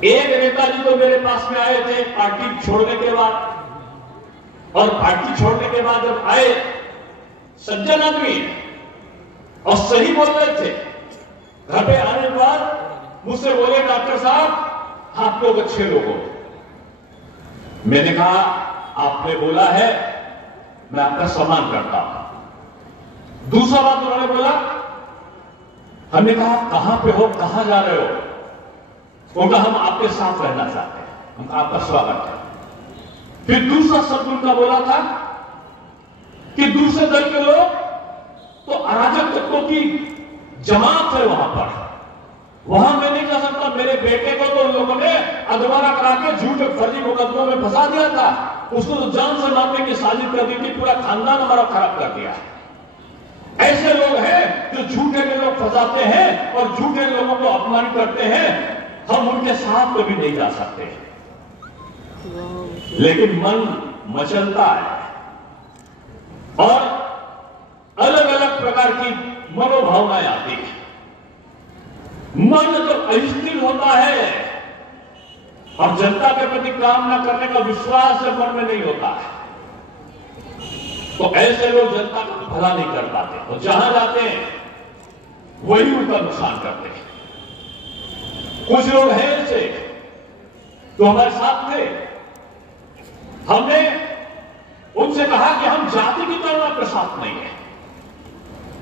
एक नेताजी तो मेरे पास में आए थे पार्टी छोड़ने के बाद, और पार्टी छोड़ने के बाद जब आए, सज्जन आदमी और सही बोल रहे थे। घर पे आने के बाद मुझसे बोले, डॉक्टर साहब आप लोग अच्छे लोग हो। मैंने कहा आपने बोला है, मैं आपका सम्मान करता हूं। दूसरा बात उन्होंने बोला, हमने कहा कहां पे हो, कहां जा रहे हो? उनका हम आपके साथ रहना चाहते हैं, हम आपका स्वागत है। फिर दूसरा शब्द उनका बोला था कि दूसरे दल के लोग तो अराजक तत्वों की जमात है वहां पर, वहां मैं नहीं जा सकता। मेरे बेटे को तो उन लोगों ने अधवारा करा के झूठे फर्जी मुकदमों में फंसा दिया था, उसको तो जान से मारने की साजिश कर दी थी, पूरा खानदान हमारा खराब कर दिया। ऐसे लोग हैं जो झूठे के लोग फंसाते हैं और झूठे लोगों को अपमानित करते हैं, हम उनके साथ कभी नहीं जा सकते। लेकिन मन मचलता है और अलग अलग प्रकार की मनोभावनाएं आती हैं। मन जब अस्थिर होता है और जनता के प्रति काम न करने का विश्वास जब मन में नहीं होता है, तो ऐसे लोग जनता का भला नहीं कर पाते और जहां जाते हैं वही उनका नुकसान करते हैं। कुछ लोग हैं ऐसे जो हमारे साथ थे, हमने उनसे कहा कि हम जाति की तरह आपके साथ नहीं है,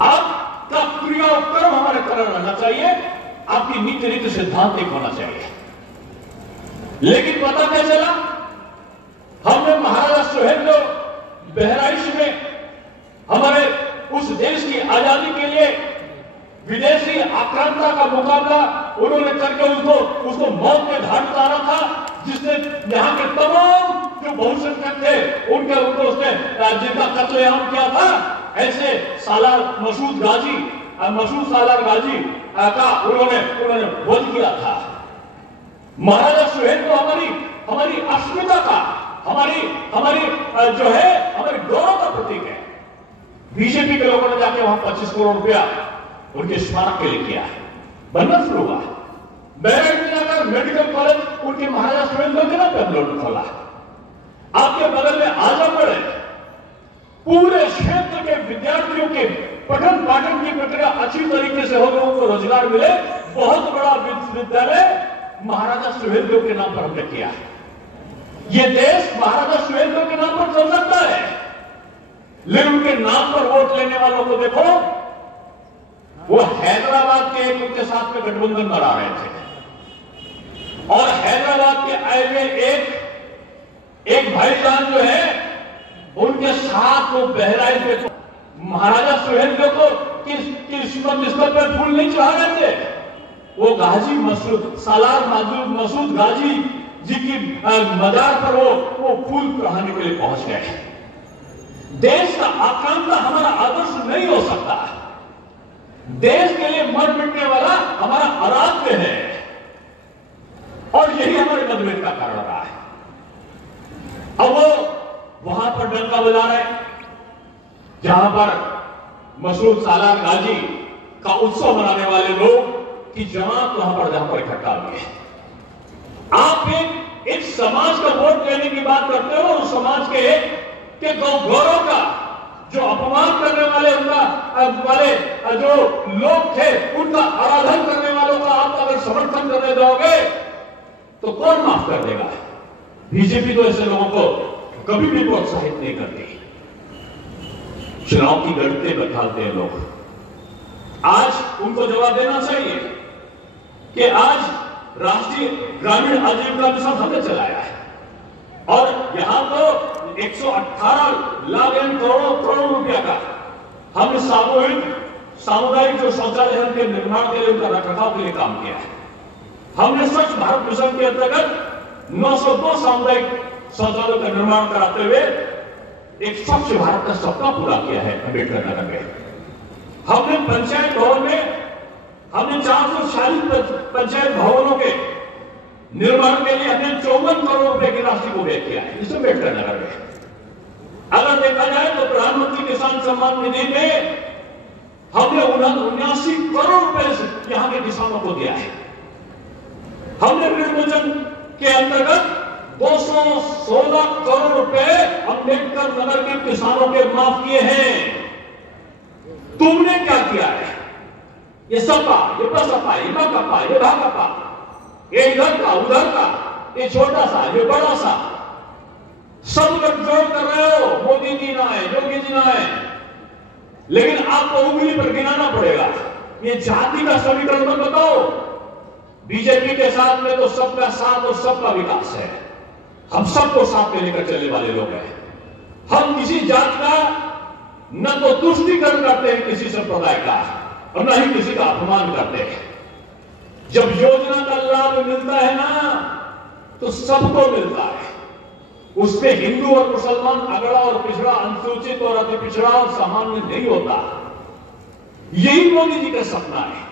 आपका क्रिया उपक्रम हमारे तरह रहना चाहिए, आपकी नीति रीति सिद्धांत एक होना चाहिए। लेकिन पता क्या चला, हमने महाराजा सुहेलदेव बहराइच में हमारे उस देश की आजादी के लिए विदेशी आक्रांता का मुकाबला उन्होंने करके उसको मौत के घाट उतारा था, जिसने यहां के तमाम जो बहुसंख्यक थे उनको उसने जिनका कत्लेआम किया था। ऐसे सालार मसूद सालार गाजी का उन्होंने वध किया था। महाराजा सुहेलदेव हमारी अस्मिता का, हमारी जो है हमारे गौरव का प्रतीक है। बीजेपी के लोगों ने जाके वहां 25 करोड़ रुपया उनके स्मारक के लिए किया है, बनना शुरू हुआ। बहराइच में जाकर मेडिकल कॉलेज उनके महाराजा सुहेलदेव के नाम पे हम लोगों ने खोला। आपके बगल में आजमगढ़ है, पूरे क्षेत्र के विद्यार्थियों के पठन पाठन की प्रक्रिया अच्छी तरीके से हो, लोगों को रोजगार मिले, बहुत बड़ा विश्वविद्यालय महाराजा सुहेलदेव के नाम पर हमने किया है। यह देश महाराजा सुहेलदेव के नाम पर चल सकता है, लेकिन उनके नाम पर वोट लेने वालों को देखो, वो हैदराबाद के एक उनके साथ में गठबंधन बना रहे थे और हैदराबाद के आए हुए एक भाईजान जो है उनके साथ वो बहराइच में महाराजा सुहेलदेव को किस पर फूल नहीं चढ़ा रहे थे। वो गाजी सालार मसूद गाजी जी की मजार पर वो फूल चढ़ाने के लिए पहुंच गए। देश का आकांक्षा हमारा आदर्श नहीं हो सकता, देश के लिए मर मिटने वाला हमारा आराध्य है और यही हमारे मतभेद का कारण रहा है। अब वो वहां पर डंका बजा रहे जहां पर मसूद सालार गाजी का उत्सव मनाने वाले लोग की जमात वहां पर इकट्ठा हुई है। आप एक समाज का वोट लेने की बात करते हो, उस समाज के गौरव का जो अपमान करने वाले जो लोग थे उनका आराधन करने वालों का आप अगर समर्थन करने जाओगे तो कौन माफ कर देगा? बीजेपी तो ऐसे लोगों को कभी भी प्रोत्साहित नहीं करती। चुनाव की गणितें बैठाते हैं लोग। आज उनको जवाब देना चाहिए कि आज राष्ट्रीय ग्रामीण आजीविका मिशन हमने चलाया है और यहां तो 118 लाख करोड़ रुपया का हमने सामुदायिक जो शौचालय के निर्माण के लिए, उनका रखरखाव के लिए काम किया है। हमने स्वच्छ भारत मिशन के अंतर्गत 902 सामुदायिक शौचालयों का निर्माण कराते हुए एक स्वच्छ भारत का सपना पूरा किया है अम्बेडकर नगर में। हमने पंचायत भवन में हमने 440 पंचायत भवनों के निर्माण के लिए हमने 54 करोड़ रुपए की राशि को व्यय किया है इस अम्बेडकर नगर में। अगर देखा जाए तो प्रधानमंत्री किसान सम्मान निधि में हमने 79 करोड़ रुपए यहां के किसानों को दिया है। हमने विमोचन के अंतर्गत 216 करोड़ रुपए अम्बेडकर नगर के किसानों के माफ किए हैं। तुमने क्या किया है? ये सपा, ये बसपा, ये बकपा, ये भाकपा, ये इधर का उधर का, ये छोटा सा, ये बड़ा सा, सब लोग जोड़ कर रहे हो। मोदी जी ना है, योगी जी ना है, लेकिन आपको उंगली पर गिनाना पड़ेगा। ये जाति का समीकरण मत बताओ। बीजेपी के साथ में तो सबका साथ और सबका विकास है। हम सबको साथ में लेकर चलने वाले लोग हैं। हम किसी जात का न तो तुष्टीकरण करते हैं किसी संप्रदाय का, और न ही किसी का अपमान करते हैं। जब योजना का लाभ मिलता है ना, तो सबको मिलता है। उसमें हिंदू और मुसलमान, अगड़ा और पिछड़ा, अनुसूचित और अति पिछड़ा और सामान्य नहीं होता। यही मोदी जी का सपना है।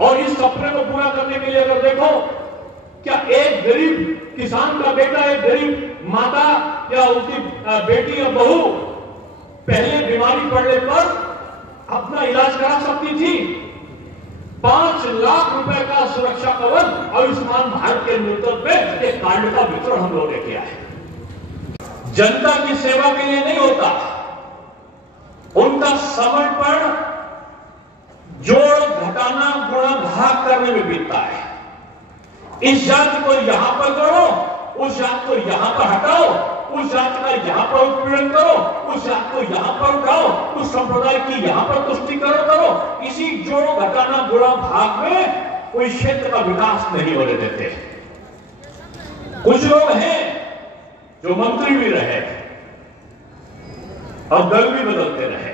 और इस सपने को पूरा करने के लिए अगर देखो, क्या एक गरीब किसान का बेटा, एक गरीब माता या उसकी बेटी या बहू पहले बीमारी पड़ने पर अपना इलाज करा सकती थी? 5 लाख रुपए का सुरक्षा कवच आयुष्मान भारत के नेतृत्व में एक कार्ड का वितरण हम लोगों ने किया है। जनता की सेवा के लिए नहीं होता, उनका समर्पण जोड़ घटाना गुणा भाग करने में बीतता है। इस जाति को यहां पर जोड़ो, उस जाति को यहां पर हटाओ, उस जाति का यहां पर उत्पीड़न करो, उस जाति को यहां पर उठाओ, उस संप्रदाय की यहां पर तुष्टीकरण करो। इसी जोड़ो घटाना गुणा भाग में कोई क्षेत्र का विकास नहीं होने देते। कुछ लोग हैं जो मंत्री भी रहे और दल भी बदलते रहे।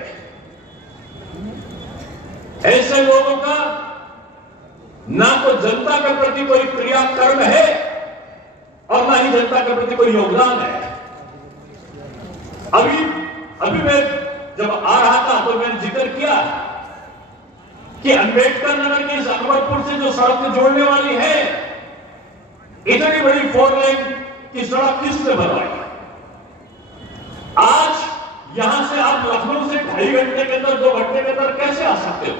ऐसे लोगों का ना तो जनता के प्रति कोई क्रियाकर्म है और ना ही जनता के प्रति कोई योगदान है। अभी मैं जब आ रहा था तो मैंने जिक्र किया कि अंबेडकर नगर की इस अकबरपुर से जो सड़क जोड़ने वाली है, इतनी बड़ी 4 लेन की सड़क किसने बनवाई? आज यहां से आप लखनऊ से 2.5 घंटे के अंदर, 2 घंटे के अंदर कैसे आ सकते हो?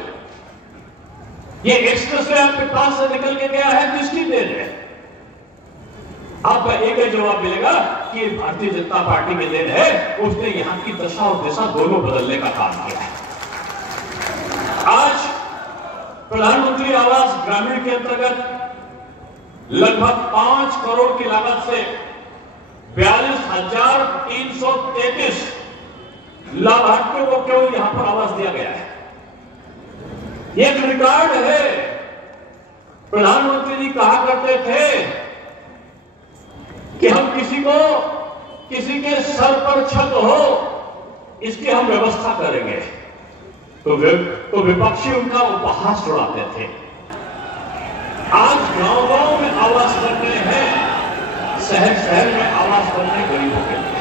ये एक्सप्रेस वे आपके पास से निकल के गया है, किसकी देन है? आपका एक ही जवाब मिलेगा कि भारतीय जनता पार्टी की देन है। उसने यहां की दशा और दिशा दोनों बदलने का काम किया है। आज प्रधानमंत्री आवास ग्रामीण के अंतर्गत लगभग 5 करोड़ की लागत से 42,333 लाभार्थियों को क्यों यहां पर आवास दिया गया है? एक रिकॉर्ड है। प्रधानमंत्री जी कहा करते थे कि हम किसी के सर पर छत हो, इसकी हम व्यवस्था करेंगे। तो विपक्षी उनका उपहास उड़ाते थे। आज गांव-गांव में आवास बन रहे हैं, शहर में आवास बन रहे गरीबों के लिए।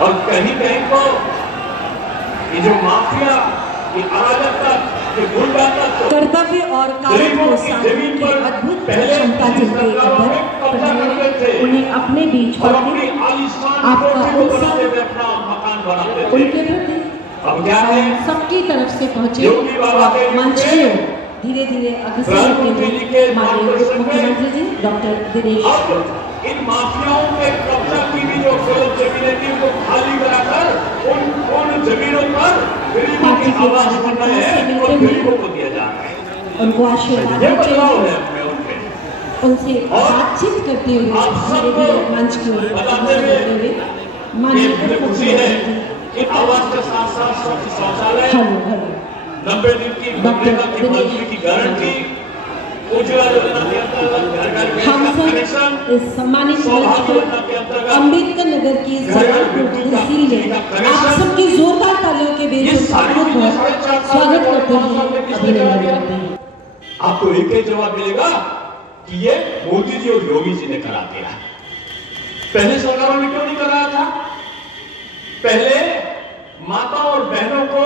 और कहीं कहीं को ये जो माफिया, ये अराजकता, ये गुंडागर्दी, कर्तव्य और कार्य को साधने की अद्भुत क्षमता जिनके अंदर उन्हें अपने बीच आपका उत्साह उनके प्रति सबकी तरफ से पहुंचे और मंच की ओर धीरे धीरे अग्रसर होते हुए माननीय उप मुख्यमंत्री जी डॉक्टर दिनेश इन माफियाओं के कब्जा की भी जो जमीनें थी उनको खाली कराकर उन जमीनों पर गरीबों की आवाज बन रहे हैं और गरीबों को दिया जा रहा है। उनको आशीर्वाद देते हुए उनसे बातचीत करते हुए धीरे धीरे मंच की ओर अग्रसर होते हुए माननीय उप मुख्यमंत्री कि आवास के साथ साथ शौचालय, 90 दिन की मनरेगा की मजदूरी की गारंटी, उज्ज्वला योजना के अंतर्गत हम सब इस सम्मानित मंच पर अम्बेडकर नगर की तहसील में आप सबकी जोरदार तालियों के बीच स्वागत करते हैं, अभिनंदन करते हैं। आपको एक ही जवाब मिलेगा कि ये मोदी जी और योगी जी ने करा दिया। पहले सरकारों ने क्यों नहीं कराया था? पहले माता और बहनों को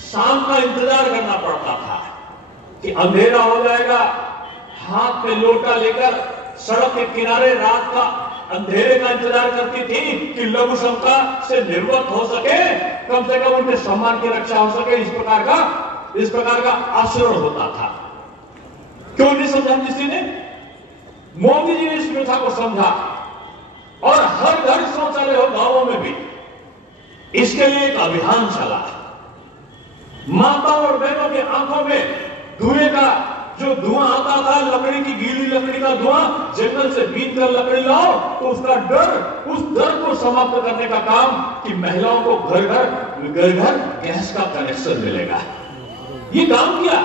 शाम का इंतजार करना पड़ता था कि अंधेरा हो जाएगा, हाथ में लोटा लेकर सड़क के किनारे रात का अंधेरे का इंतजार करती थी कि लघु शंका से निर्वृत्त हो सके, कम से कम उनके सम्मान की रक्षा हो सके। इस प्रकार का आचरण होता था। क्यों नहीं समझा किसी ने? मोदी जी ने इस व्यथा को समझा और हर घर शौचालय हो गांवों में भी, इसके लिए एक अभियान चला। माताओं और बहनों की आंखों में धुएं का जो धुआं आता था, लकड़ी की गीली लकड़ी का धुआं, जंगल से बीन कर लकड़ी लाओ, तो उसका डर, उस डर को समाप्त करने का काम कि महिलाओं को घर घर गैस का कनेक्शन मिलेगा, ये काम किया।